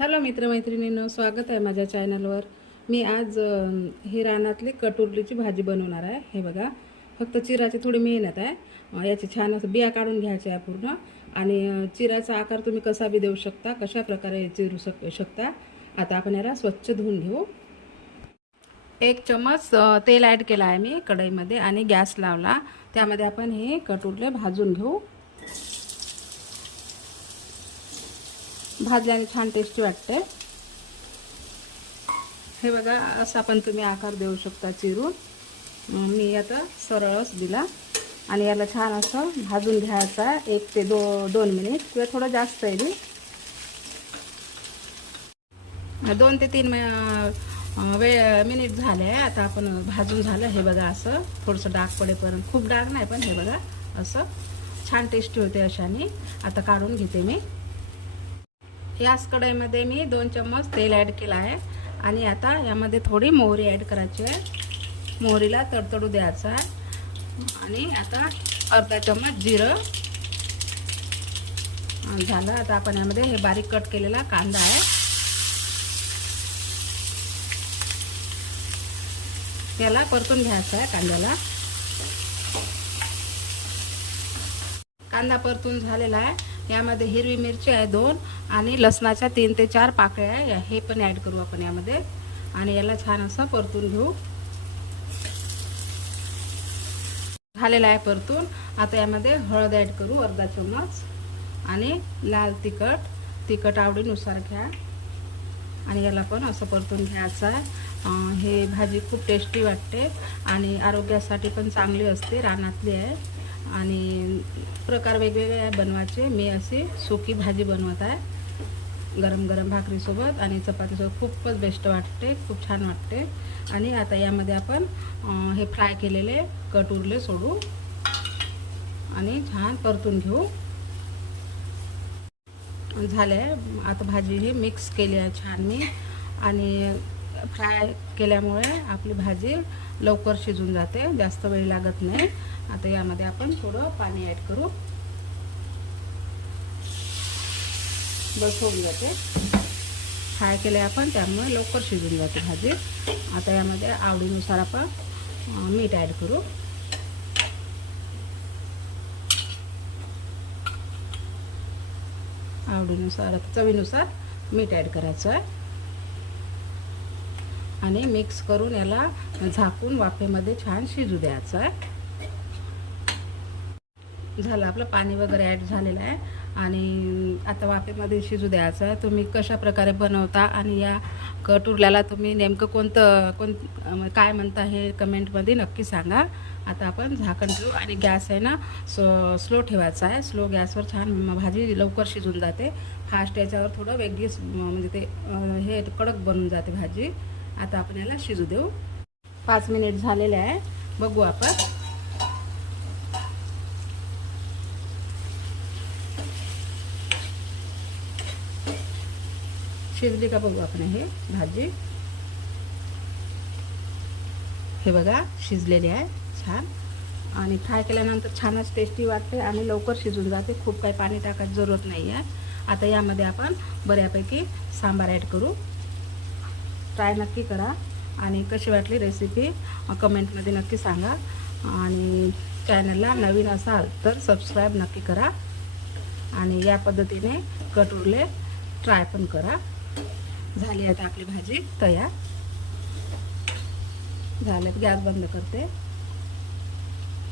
Hello मित्रमैत्रिणींनो स्वागत आहे माझ्या चॅनलवर मी आज ही रानातली कटुरलीची भाजी बनवणार आहे. हे बघा फक्त चिराची थोडी मेहनत आहे. याची छान असं बिया काढून घ्यायच्या आहे पूर्ण. आणि चिराचा आकार तुम्ही कसा बी देऊ शकता कशा प्रकारे चिरू शक शकता आता आपण याला स्वच्छ धुवून घेऊ. एक चमच तेल ॲड केलं आहे मी कढईमध्ये आणि गॅस लावला. त्यामध्ये आपण हे कटुरले भाजून घेऊ. भाजल्याने छान टेस्टी वाटते हे बघा असा पण तुम्ही आकार देऊ शकता चिरून. मी आता सरळच दिला. आणि याला छान असं भाजून घ्यायचा एक ते दो दोन मिनिट किंवा थोडं जास्त येईल दोन ते तीन वे वेळ मिनिट झाले. आता आपण भाजून झालं. हे बघा असं. थोडंसं डाग पडेपर्यंत. खूप डाग नाही पण हे बघा असं छान टेस्टी होते अशाने. आता काढून घेते मी. याच कढईमध्ये मी दोन चम्मच तेल ॲड केलं आहे. आणि आता यामध्ये थोडी मोहरी ॲड करायची आहे. मोहरीला तडतडू द्यायचं आहे. आणि आता अर्धा चम्मच जिरं. झालं आता आपण यामध्ये हे बारीक कट केलेला कांदा आहे. याला परतून घ्यायचा आहे कांद्याला. कांदा परतून झालेला आहे. यामध्ये हिरवी मिरची आहे दोन आणि लसणाच्या तीन ते चार पाकळ्या आहे. या- हे पण ॲड करू आपण यामध्ये. आणि याला छान असं परतून घेऊ. झालेला आहे परतून. आता यामध्ये हळद ॲड करू अर्धा चम्मच. आणि लाल तिखट. तिखट आवडीनुसार घ्या. आणि याला पण असं परतून घ्यायचं आहे. हे भाजी खूप टेस्टी वाटते. आणि आरोग्यासाठी पण चांगली असते रानातली आहे. आणि प्रकार वेगवेगळे आहे बनवायचे. मी अशी सुकी भाजी बनवत आहे. गरम गरम भाकरीसोबत आणि चपातीसोबत खूपच बेस्ट वाटते. खूप छान वाटते. आणि आता यामध्ये आपण हे फ्राय केलेले कट उरले सोडू आणि छान परतून घेऊ. झालं. आहे आता भाजी ही मिक्स केली आहे छान मी. आणि फ्राय केल्यामुळे आपली भाजी लवकर शिजून जाते. जास्त वेळ लागत नाही. आता यामध्ये आपण थोडं पाणी ॲड करू. बस होऊन जाते. फ्राय केले आपण त्यामुळे लवकर शिजून जाते भाजी. आता यामध्ये आवडीनुसार आपण मीठ ॲड करू. आवडीनुसार चवीनुसार मीठ ॲड करायचं आहे आणि मिक्स करून याला झाकून वाफेमध्ये छान शिजू द्यायचं आहे झालं आपलं पाणी वगैरे ॲड झालेलं आहे. आणि आता वाफेमध्ये शिजू द्यायचं आहे. तुम्ही कशा प्रकारे बनवता आणि या कटुरल्याला तुम्ही नेमकं कोणतं कोण काय म्हणता हे कमेंटमध्ये नक्की सांगा. आता आपण झाकण ठेवू. आणि गॅस आहे ना सो स्लो ठेवायचा आहे. स्लो गॅसवर छान भाजी लवकर शिजून जाते. फास्ट याच्यावर थोडं वेगळीच म्हणजे ते हे कडक बनून जाते भाजी. आता आपण याला शिजू देऊ. पाच मिनिट झालेले आहे. बघू आपण. शिजली का बघू आपण हे भाजी. हे बघा शिजलेली आहे छान. आणि फ्राय केल्यानंतर छानच टेस्टी वाटते आणि लवकर शिजून जाते. खूप काही पाणी टाकायची जरूरत नाही आहे आता यामध्ये आपण बऱ्यापैकी सांबार ॲड करू. ट्राय नक्की करा. आणि कशी वाटली रेसिपी कमेंटमध्ये नक्की सांगा. आणि चॅनलला नवीन असाल तर सबस्क्राईब नक्की करा. आणि या पद्धतीने कटुरले ट्राय पण करा. झाली आता आपली भाजी तयार. झालं गॅस बंद करते.